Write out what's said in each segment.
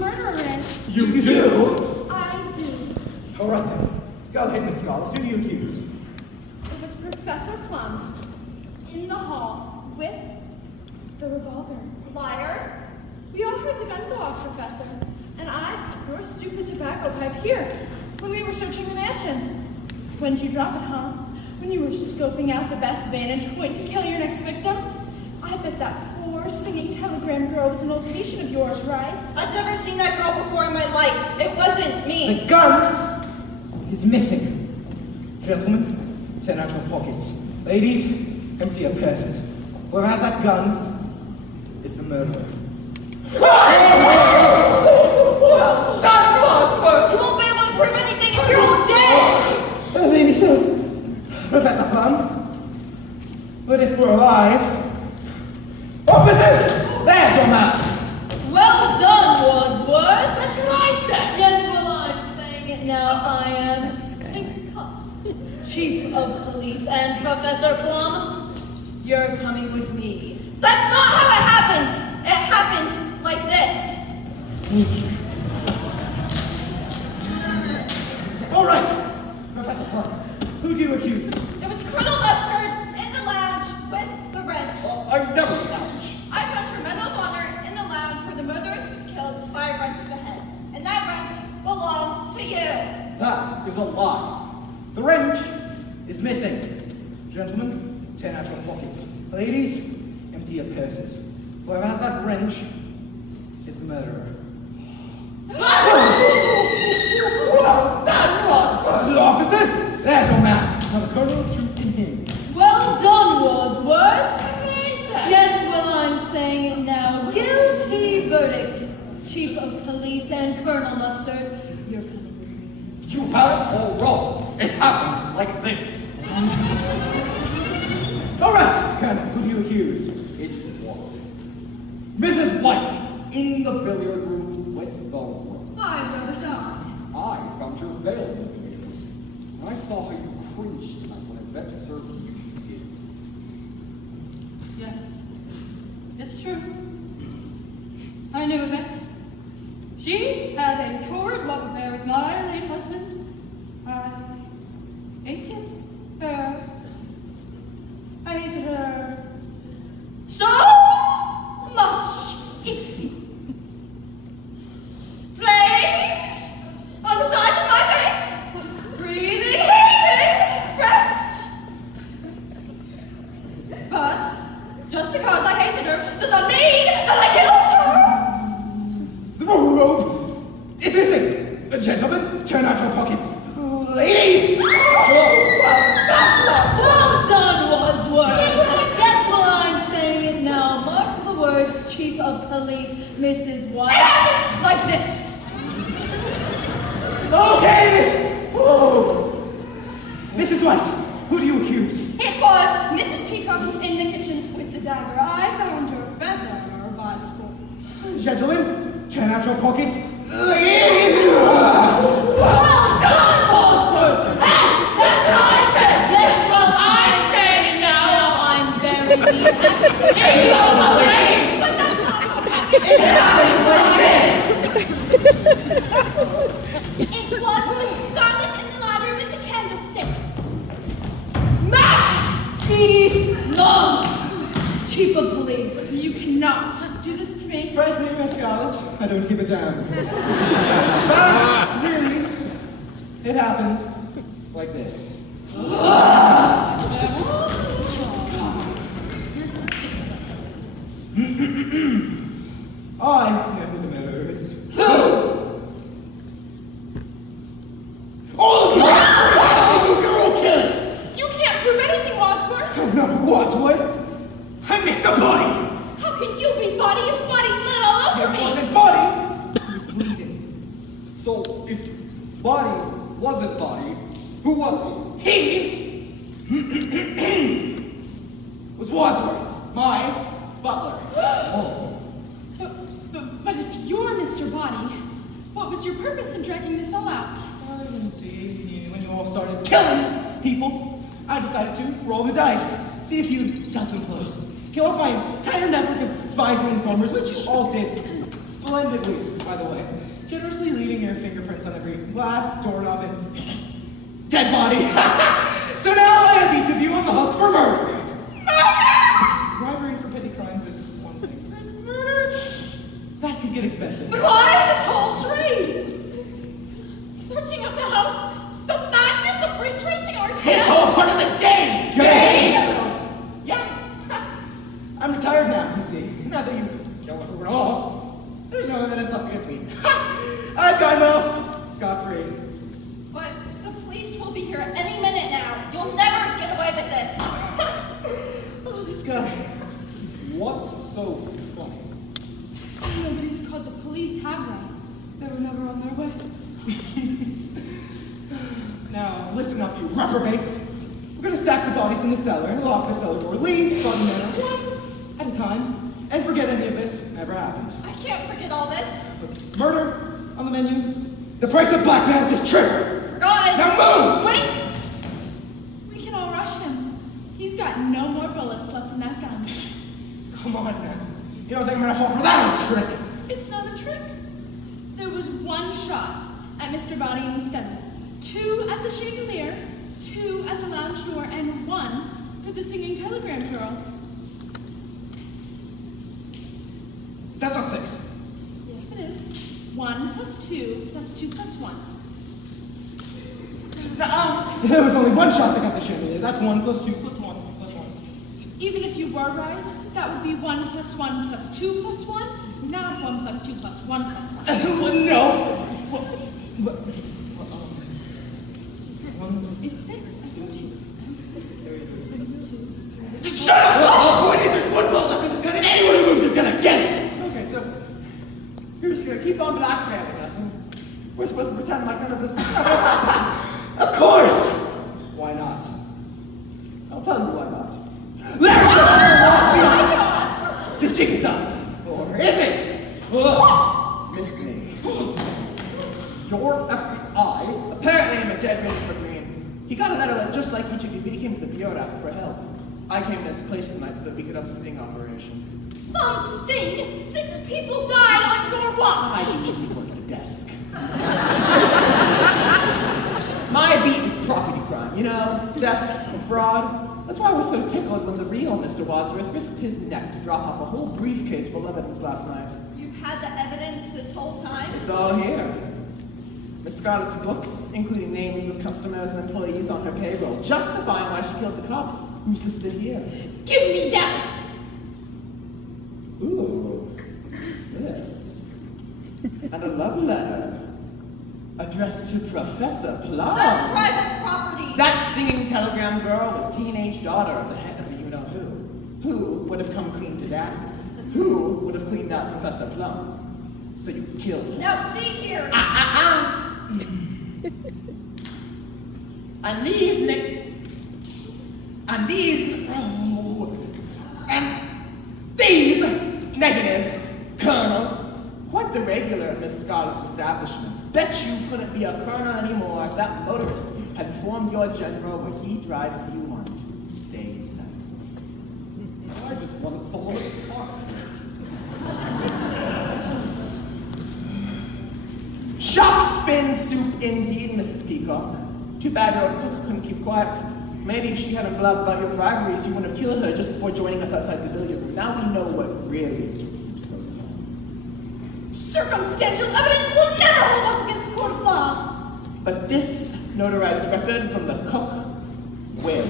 murderer is. You do? I do. All right then. Go ahead, Miss Scarlet. Who do you accuse? It was Professor Plum in the hall with the revolver. Liar. We all heard the gun go off, Professor, and your stupid tobacco pipe here when we were searching the mansion. When did you drop it, huh? When you were scoping out the best vantage point to kill your next victim? I bet that poor singing telegram girl was an old patient of yours, right? I've never seen that girl before in my life. It wasn't me. The gun is missing. Gentlemen, turn out your pockets. Ladies, empty your purses. Whoever has that gun is the murderer. Well done, Wadsworth! You won't be able to prove anything if you're all dead! Maybe so, Professor Plum. But if we're alive... Officers! There's your man! Well done, Wadsworth! That's what I said! Yes, well, I'm saying it now. I am in cuffs. Chief of Police and Professor Plum, you're coming with me. That's not how it happened! It happened like this. All right, Professor Plum, who do you accuse? It was Colonel Mustard in the lounge with the wrench. I never lounge. I found your medal of honor in the lounge where the motorist was killed by a wrench to the head. And that wrench belongs to you. That is a lie. The wrench is missing. Gentlemen, turn out your pockets. Ladies, empty your purses. Whoever has that wrench is the murderer. Well done, Wadsworth! Officers, there's your man. Now the kernel of truth in him. Well done, Wadsworth! That's what I said. Yes, well, I'm saying it now. Guilty verdict. Chief of Police and Colonel Mustard, you're coming with me. You have it all wrong. It happened like this. All right, Colonel, who do you accuse? It was Mrs. White in the billiard room with the rope. I know the time. I found your veil in the billiard room. I saw how you cringed tonight when Yvette served you did. Yes, it's true. I knew Yvette. She had a torrid love affair with my late husband. I ate him. I hated her so much. Flames on the sides of my face, breathing, heaving breaths. But just because I hated her does not mean that I killed her. The rope is missing. Gentlemen, turn out your pockets. Ladies! Well done, Wadsworth. Yes, well, I'm saying it now. Mark the words, Chief of Police, Mrs. White. It happened like this. Okay, Mrs. White, who do you accuse? It was Mrs. Peacock in the kitchen with the dagger. I found her feather by the corpse. Gentlemen, turn out your pockets. Well done, Wadsworth! That's what I said! Yes, well, I'm saying it now. I'm very agitated. Chief of Police! But that's not how it happened like this. It was Mrs. Scarlet in the library with the candlestick. Match be long, Chief of Police. You cannot do this to me. Frankly, Miss Scarlet, I don't give a damn. But, really, it happened like this. I know who the murderer is. Who? All of you! You're all killers! You can't prove anything, Wadsworth. I'm not Wadsworth. I'm Mr. Body! How can you be body if bloody bled all over It me? wasn't Body! It was bleeding. So, if Body wasn't Body, who was He was Wadsworth, my butler. But if you're Mr. Body, what was your purpose in dragging this all out? I didn't see when you all started killing people. I decided to roll the dice, see if you'd self-implode. Kill off my entire network of spies and informers, which you all did splendidly, by the way, generously leaving your fingerprints on every glass, doorknob, and dead body. So now I have each of you on the hook for murder. Bribery for petty crimes is one thing. Murder, that could get expensive. But why this whole charade? Searching up the house, the madness of retracing our steps. It's all part of the game! Yeah. I'm retired now, you see. Now that you've killed everyone off, there's no evidence up against me. I've got enough. Scot-free. But the police will be here any minute now. You'll never get away with this. Oh, this guy. What's so funny? Nobody's called the police, have they? They were never on their way. Now, listen up, you reprobates. We're gonna stack the bodies in the cellar, lock the cellar door, leave body manner one at a time, and forget any of this ever happened. I can't forget all this. With murder on the menu, the price of blackmail just tripled. Forgotten. Now move! Wait! We can all rush him. He's got no more bullets left in that gun. Come on now. You don't think I'm gonna fall for that old trick? It's not a trick. There was one shot at Mr. Body in the study, 2 at the chandelier, 2 at the lounge door, and 1 for the singing telegram girl. That's not 6. Yes, it is. 1 plus 2 plus 2 plus 1. There was only one shot that got the chandelier. That's 1 plus 2 plus 1 plus 1. Even if you were right, that would be 1 plus 1 plus 2 plus 1, not 1 plus 2 plus 1 plus 1. No! It's 6, I told you. 2, 3. Shut up! The point is there's 1 bullet left in this gun and anyone who moves is gonna get it! Okay, so you're just gonna keep on blackmailing us and we're supposed to pretend like none of this happens. Of course! Why not? I'll tell you why not. Let go! Oh my God! The jig is up! Or is it? Oh, missed me. Your FBI? Apparently I'm a dead Richard Green. He got a letter that just like each of you, but he came to the bureau to ask for help. I came to his place tonight so that we could have a sting operation. Some sting? 6 people died on your watch. I usually work at a desk. My beat is property crime, you know, theft and fraud. That's why I was so tickled when the real Mr. Wadsworth risked his neck to drop off a whole briefcase full of evidence last night. You've had the evidence this whole time? It's all here. Miss Scarlett's books, including names of customers and employees on her payroll, justifying why she killed the cop, who's listed here. Give me that! Ooh, what's this? And a love letter addressed to Professor Plum. That's private property! That singing telegram girl was teenage daughter of the head of the you-know-who. Who would have come clean to Daddy? Who would have cleaned out Professor Plum? So you killed her. Now see here! And these negatives, Colonel, quite the regular at Miss Scarlett's establishment. Bet you couldn't be a colonel anymore if that motorist had informed your general where he drives you on Tuesday nights. I just wanted someone to talk to. Shock spin soup indeed, Mrs. Peacock. Too bad your cook couldn't keep quiet. Maybe if she hadn't blabbed about your briberies, you wouldn't have killed her just before joining us outside the billiard room. Now we know what really took you so long. Circumstantial evidence will never hold up against the court of law! But this notarized record from the cook will.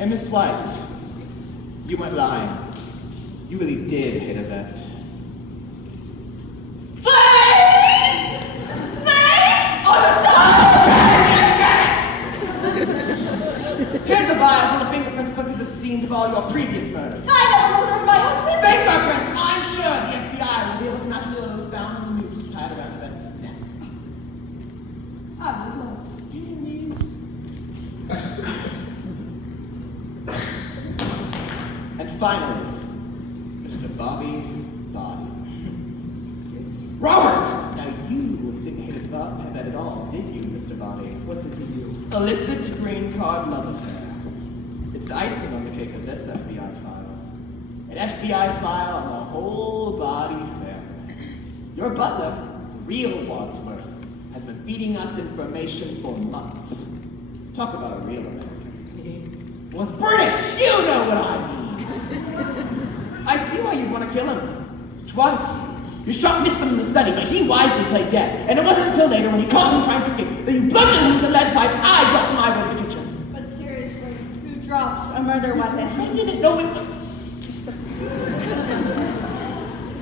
And Miss White, you weren't lying. You really did hit a bet. Here's a vial full of fingerprints collected at the scenes of all your previous murders. I never murdered my husband! Fingerprints! I'm sure the FBI will be able to match those found in the noose tied around Beth's neck. I would love skin these. And finally, Mr. Bobby's body. It's Robert! Now you didn't hit a bet at all, did you, Mr. Bobby? What's it to you? Illicit green card love affair. It's the icing on the cake of this FBI file. An FBI file on the whole Your butler, real Wadsworth, has been feeding us information for months. Talk about a real American. He was British! You know what I mean! I see why you'd want to kill him. Twice. You missed him in the study, but he wisely played dead. And it wasn't until later, when he caught him trying to escape, that you bludgeoned him with a lead pipe, I dropped my way to the kitchen. But seriously, who drops a murder weapon? I didn't know it was...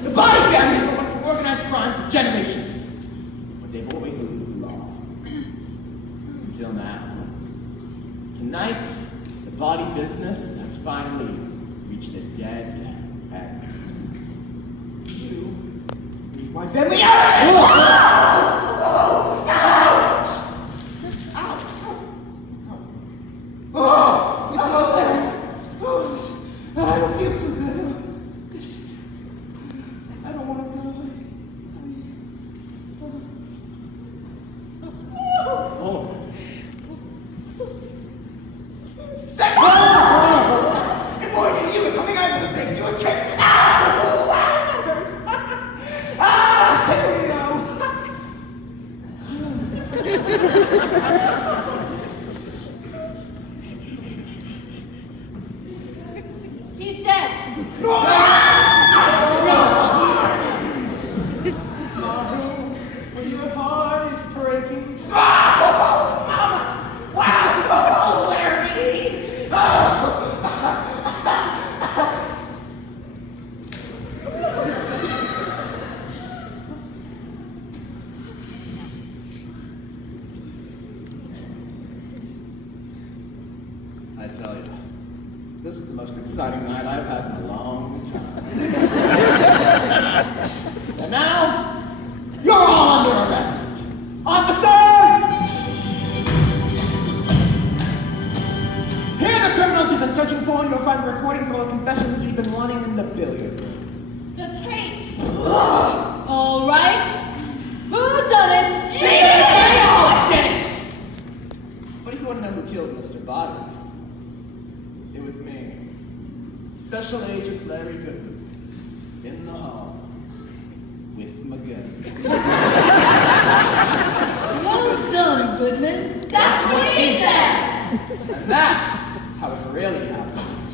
The body family has been working for organized crime for generations. But they've always eluded the law. Until now. Tonight, the body business has finally reached a dead end. You leave my family out! I don't feel so good. I don't want to go away. Oh. If only you were coming out of the thing to a kid. Ow! That hurts. I don't know. He's dead. When your heart is breaking. Mama! Wow! Oh, Larry! I tell you, this is the most exciting night I've had in a long time. And now, you're all under arrest. Officers! Here are the criminals you've been searching for, and you'll find recordings of all the confessions you've been wanting in the billiard room. The tapes. All right. Who done it? They all did it! But if you want to know who killed Mr. Body, it was me. Special Agent Larry Goodman. In the hall. With my gun. Well done, Goodman. That's what he said. And that's how it really happens.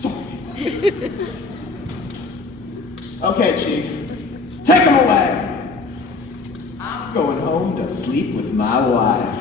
Sorry. Okay, Chief. Take him away. I'm going home to sleep with my wife.